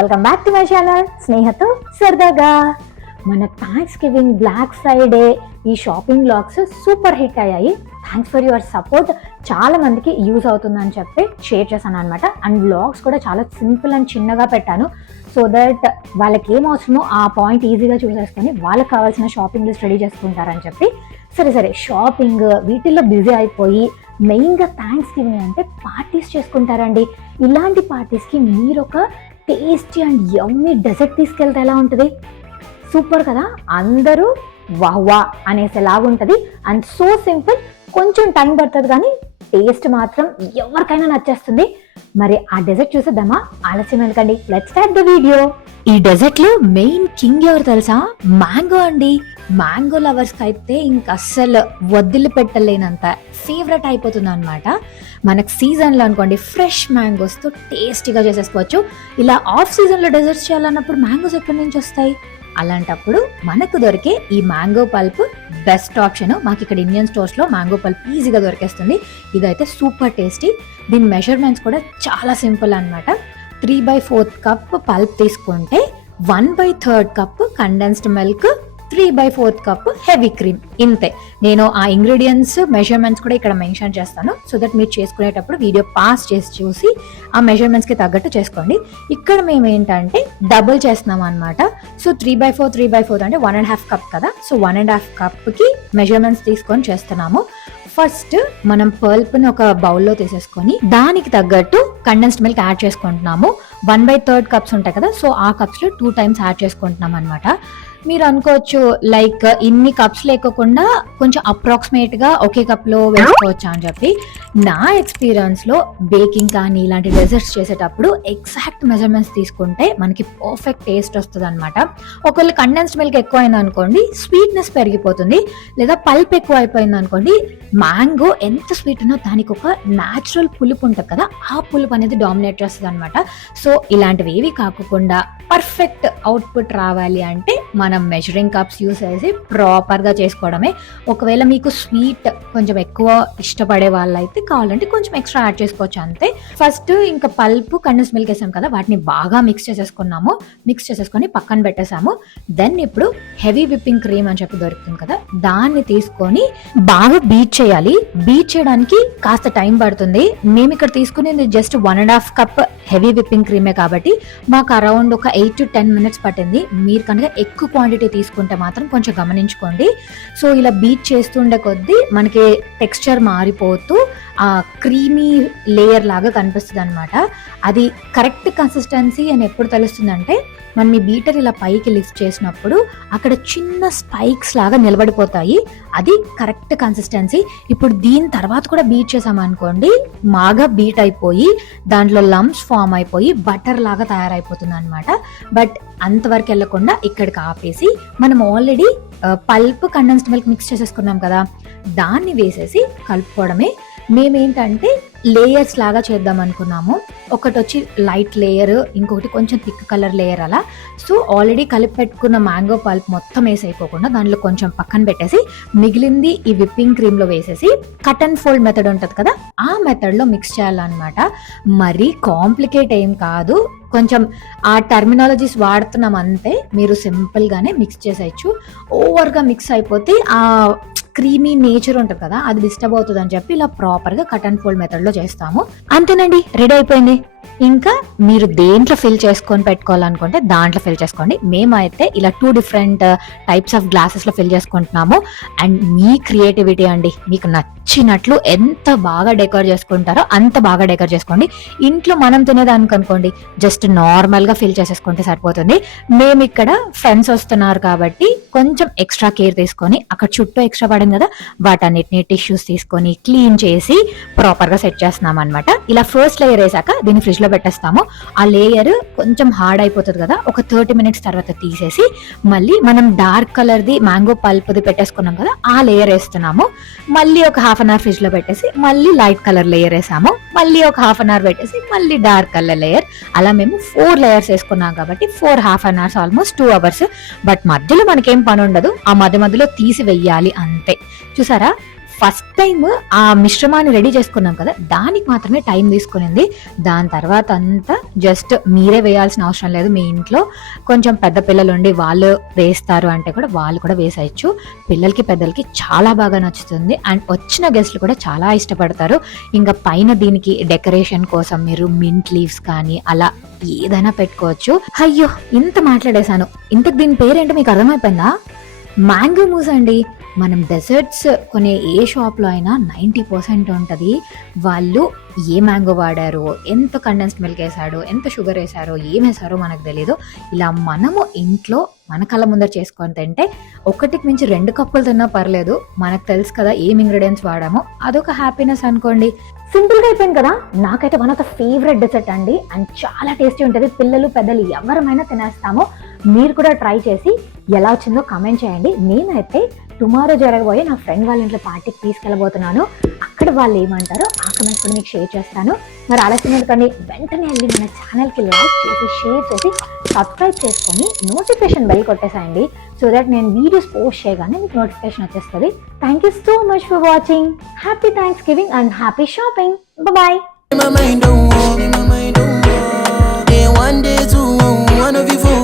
Welcome back to my channel స్నేహతో సరదాగా. మన థ్యాంక్స్ గివింగ్, బ్లాక్ ఫ్రైడే ఈ షాపింగ్ వ్లాగ్స్ సూపర్ హిట్ అయ్యాయి. Thanks for your support. చాలా మందికి యూజ్ అవుతుందని చెప్పి షేర్ చేశాను అనమాట. అండ్ వ్లాగ్స్ కూడా చాలా సింపుల్ అండ్ చిన్నగా పెట్టాను, సో దట్ వాళ్ళకి ఏం అవసరమో ఆ పాయింట్ ఈజీగా చూసేసుకొని వాళ్ళకి కావాల్సిన షాపింగ్ లిస్ట్ రెడీ చేసుకుంటారని చెప్పి. సరే షాపింగ్ వీటిల్లో బిజీ అయిపోయి మెయిన్గా థ్యాంక్స్ గివింగ్ అంటే పార్టీస్ చేసుకుంటారండి. ఇలాంటి పార్టీస్కి మీరు ఒక టేస్టీ అండ్ యమ్మీ డెజర్ట్ తీసుకెళ్తే ఎలా ఉంటుంది? సూపర్ కదా, అందరూ వాహ్ వా అనేసేలాగుంటుంది. అండ్ సో సింపుల్, కొంచెం టైం పడుతుంది కానీ టేస్ట్ మాత్రం ఎవరికైనా నచ్చేస్తుంది. మరి ఆ డెజర్ట్ చూసేద్దామా? ఆలస్యం ఎందుకండి, లెట్స్ స్టార్ట్ ద వీడియో. ఈ డెజర్ట్ లో మెయిన్ కింగ్ ఎవరు తెలుసా? మ్యాంగో అండి. మ్యాంగో లవర్స్ కి అయితే ఇంకా అస్సలు వదిలి పెట్టలేనంత ఫేవరెట్ అయిపోతుంది అనమాట. మనకు సీజన్ లో అనుకోండి ఫ్రెష్ మ్యాంగోస్ తో టేస్టీగా చేసేసుకోవచ్చు. ఇలా ఆఫ్ సీజన్ లో డెజర్ట్స్ చేయాలన్నప్పుడు మ్యాంగోస్ ఎక్కడి నుంచి వస్తాయి? అలాంటప్పుడు మనకు దొరికే ఈ మ్యాంగో పల్ప్ బెస్ట్ ఆప్షన్. మాకు ఇక్కడ ఇండియన్ స్టోర్స్ లో మ్యాంగో పల్ప్ ఈజీగా దొరికేస్తుంది. ఇదైతే సూపర్ టేస్టీ. దీని మెజర్మెంట్స్ కూడా చాలా సింపుల్ అనమాట. 3/4 కప్ పల్ప్ తీసుకుంటే 1/3 cup condensed milk, 3/4 cup heavy cream, ఇంతే. నేను ఆ ఇంగ్రీడియంట్స్ మెజర్మెంట్స్ కూడా ఇక్కడ మెన్షన్ చేస్తాను, సో దట్ మీరు చేసుకునేటప్పుడు వీడియో పాస్ చేసి చూసి ఆ మెజర్మెంట్స్కి తగ్గట్టు చేసుకోండి. ఇక్కడ మేము ఏంటంటే డబుల్ చేస్తున్నాం అనమాట. సో 3/4 అంటే 1.5 కప్ కదా, సో 1.5 కప్కి మెజర్మెంట్స్ తీసుకొని చేస్తున్నాము. ఫస్ట్ మనం పల్ప్ని ఒక బౌల్లో తీసేసుకొని దానికి తగ్గట్టు కండెన్స్డ్ మిల్క్ యాడ్ చేసుకుంటున్నాము. 1/3 కప్స్ ఉంటాయి కదా, సో ఆ కప్స్లో 2 టైమ్స్ యాడ్ చేసుకుంటున్నాం అనమాట. మీరు అనుకోవచ్చు లైక్ ఇన్ని కప్స్ లేకోకుండా కొంచెం అప్రాక్సిమేట్ గా ఒకే కప్ లో వేసుకోవచ్చా అని చెప్పి. నా ఎక్స్పీరియన్స్ లో బేకింగ్ కానీ ఇలాంటి డెజర్ట్స్ చేసేటప్పుడు ఎగ్జాక్ట్ మెజర్మెంట్స్ తీసుకుంటే మనకి పర్ఫెక్ట్ టేస్ట్ వస్తుంది అనమాట. ఒకవేళ కండెన్స్డ్ మిల్క్ ఎక్కువ అయింది అనుకోండి, స్వీట్నెస్ పెరిగిపోతుంది. లేదా పల్ప్ ఎక్కువ అయిపోయింది అనుకోండి, మ్యాంగో ఎంత స్వీట్ ఉన్నా దానికి ఒక న్యాచురల్ పులుపు ఉంటుంది కదా, ఆ పులుపు అనేది డామినేట్ చేస్తుంది అనమాట. సో ఇలాంటివి ఏవి కాకుండా పర్ఫెక్ట్ అవుట్పుట్ రావాలి అంటే మనం మెజరింగ్ కప్స్ యూస్ చేసి ప్రాపర్గా చేసుకోవడమే. ఒకవేళ మీకు స్వీట్ కొంచెం ఎక్కువ ఇష్టపడే వాళ్ళైతే కావాలంటే కొంచెం ఎక్స్ట్రా యాడ్ చేసుకోవచ్చు, అంతే. ఫస్ట్ ఇంకా పల్ప్ కండెన్స్ మిల్క్ వేసాం కదా, వాటిని బాగా మిక్స్ చేసేసుకున్నాము. మిక్స్ చేసేసుకొని పక్కన పెట్టేసాము. దెన్ ఇప్పుడు హెవీ విప్పింగ్ క్రీమ్ అని చెప్పి దొరుకుతుంది కదా, దాన్ని తీసుకొని బాగా బీట్ చేయాలి. బీట్ చేయడానికి కాస్త టైం పడుతుంది. మేము ఇక్కడ తీసుకునేది జస్ట్ 1.5 కప్ హెవీ విప్పింగ్ క్రీమే కాబట్టి మాకు అరౌండ్ ఒక 8 to 10 minutes పట్టింది. మీరు కనుక ఎక్కువ క్వాంటిటీ తీసుకుంటే మాత్రం కొంచెం గమనించుకోండి. సో ఇలా బీట్ చేస్తుండే కొద్దీ మనకి టెక్స్చర్ మారిపోతూ ఆ క్రీమీ లేయర్ లాగా కనిపిస్తుంది అనమాట. అది కరెక్ట్ కన్సిస్టెన్సీ అని ఎప్పుడు తెలుస్తుందంటే మనం ఈ బీటర్ ఇలా పైకి లిఫ్ట్ చేసినప్పుడు అక్కడ చిన్న స్పైక్స్ లాగా నిలబడిపోతాయి. అది కరెక్ట్ కన్సిస్టెన్సీ. ఇప్పుడు దీని తర్వాత కూడా బీట్ చేసామనుకోండి, బాగా బీట్ అయిపోయి దాంట్లో లమ్స్ ఫామ్ అయిపోయి బటర్ లాగా తయారైపోతుంది అనమాట. బట్ అంతవరకు వెళ్ళకుండా ఇక్కడికి ఆపేసి మనం already pulp condensed milk mix చేసేసుకున్నాం కదా, దాన్ని వేసేసి కలుపుకోవడమే. మేమేంటంటే లేయర్స్ లాగా చేద్దాం అనుకున్నాము. ఒకటి వచ్చి లైట్ లేయర్, ఇంకొకటి కొంచెం థిక్ కలర్ లేయర్ అలా. సో ఆల్రెడీ కలిపి పెట్టుకున్న మ్యాంగో పల్ప్ మొత్తం వేసైపోకుండా దాంట్లో కొంచెం పక్కన పెట్టేసి మిగిలింది ఈ విప్పింగ్ క్రీమ్లో వేసేసి కట్ అండ్ ఫోల్డ్ మెథడ్ ఉంటుంది కదా, ఆ మెథడ్లో మిక్స్ చేయాలన్నమాట. మరీ కాంప్లికేట్ ఏం కాదు, కొంచెం ఆ టర్మినాలజీస్ వాడుతున్నాం అంతే. మీరు సింపుల్గానే మిక్స్ చేసేయచ్చు. ఓవర్గా మిక్స్ అయిపోతే ఆ క్రీమీ నేచర్ ఉంటుంది కదా, అది డిస్టర్బ్ అవుతుంది అని చెప్పి ఇలా ప్రాపర్గా కట్ అండ్ ఫోల్డ్ మెథడ్లో చేస్తాము. అంతేనండి, రెడీ అయిపోయింది. ఇంకా మీరు దేంట్లో ఫిల్ చేసుకొని పెట్టుకోవాలనుకుంటే దాంట్లో ఫిల్ చేసుకోండి. మేమైతే ఇలా 2 different టైప్స్ ఆఫ్ గ్లాసెస్లో ఫిల్ చేసుకుంటున్నాము. అండ్ మీ క్రియేటివిటీ అండి, మీకు నచ్చినట్లు ఎంత బాగా డెకరేట్ చేసుకుంటారో అంత బాగా డెకరేట్ చేసుకోండి. ఇంట్లో మనం తినేదానికి అనుకోండి జస్ట్ నార్మల్గా ఫిల్ చేసేసుకుంటే సరిపోతుంది. మేము ఇక్కడ ఫ్రెండ్స్ వస్తున్నారు కాబట్టి కొంచెం ఎక్స్ట్రా కేర్ తీసుకొని అక్కడ చుట్టూ ఎక్స్ట్రా పడింది కదా, వాటన్నిటిని టిష్యూస్ తీసుకొని క్లీన్ చేసి ప్రాపర్గా సెట్ చేస్తున్నాం అనమాట. ఇలా ఫస్ట్ లేయర్ వేసాక దీన్ని ఫ్రిడ్జ్లో పెట్టేస్తాము. ఆ లేయర్ కొంచెం హార్డ్ అయిపోతుంది కదా, ఒక 30 minutes తర్వాత తీసేసి మళ్ళీ మనం డార్క్ కలర్ది మ్యాంగో పల్ప్ది పెట్టేసుకున్నాం కదా, ఆ లేయర్ వేస్తున్నాము. మళ్ళీ ఒక 1/2 hour ఫ్రిడ్జ్ లో పెట్టేసి మళ్ళీ లైట్ కలర్ లేయర్ వేసాము. మళ్ళీ ఒక 1/2 hour పెట్టేసి మళ్ళీ డార్క్ కలర్ లేయర్. అలా మేము 4 layers వేసుకున్నాం కాబట్టి 4 1/2 hours, ఆల్మోస్ట్ 2 hours. బట్ మధ్యలో మనకేం పని ఉండదు, ఆ మధ్యలో తీసి వెయ్యాలి అంతే. చూసారా, ఫస్ట్ టైం ఆ మిశ్రమాన్ని రెడీ చేసుకున్నాం కదా, దానికి మాత్రమే టైం తీసుకునింది. దాని తర్వాత అంతా జస్ట్ మీరే వేయాల్సిన అవసరం లేదు. మీ ఇంట్లో కొంచెం పెద్ద పిల్లలు ఉండి వాళ్ళు వేస్తారు అంటే కూడా వాళ్ళు కూడా వేసేయచ్చు. పిల్లలకి పెద్దలకి చాలా బాగా నచ్చుతుంది అండ్ వచ్చిన గెస్ట్లు కూడా చాలా ఇష్టపడతారు. ఇంకా పైన దీనికి డెకరేషన్ కోసం మీరు మింట్ లీవ్స్ కానీ అలా ఏదైనా పెట్టుకోవచ్చు. అయ్యో ఇంత మాట్లాడేశాను, ఇంతకు దీని పేరేంటో మీకు అర్థమైపోయిందా? మ్యాంగో మూస్ అండి. మనం డెజర్ట్స్ కొనే ఏ షాప్లో అయినా 90% ఉంటుంది వాళ్ళు ఏ మ్యాంగో వాడారో, ఎంత కండెన్స్డ్ మిల్క్ వేసాడో, ఎంత షుగర్ వేసారో, ఏం వేసారో మనకు తెలీదు. ఇలా మనము ఇంట్లో మన కళ్ళ ముందర చేసుకొని తింటే ఒకటికి మించి 2 కప్పులు తిన్నా పర్లేదు. మనకు తెలుసు కదా ఏం ఇంగ్రీడియంట్స్ వాడామో, అదొక హ్యాపీనెస్ అనుకోండి. సింపుల్గా అయిపోయింది కదా. నాకైతే one of the favourite dessert అండి అండ్ చాలా టేస్టీ ఉంటుంది. పిల్లలు పెద్దలు ఎవరమైనా తినేస్తాము. మీరు కూడా ట్రై చేసి ఎలా వచ్చిందో కామెంట్ చేయండి. నేనైతే టుమారో జరగబోయే నా ఫ్రెండ్ వాళ్ళ ఇంట్లో పార్టీకి తీసుకెళ్ళబోతున్నాను. అక్కడ వాళ్ళు ఏమంటారో ఆ కమెంట్స్ కూడా మీకు షేర్ చేస్తాను. మరి ఆలస్యం ఎందుకండి, వెంటనే వెళ్ళి మన ఛానల్కి లైక్ చేసి షేర్ చేసి సబ్స్క్రైబ్ చేసుకొని నోటిఫికేషన్ బెల్ కొట్టేసాయండి. సో దట్ నేను వీడియోస్ పోస్ట్ చేయగానే మీకు నోటిఫికేషన్ వచ్చేస్తుంది. Thank you so much for watching. Happy thanksgiving and happy shopping. Bye. My mind don't walk, my mind don't walk. Day one, day two, one of you four.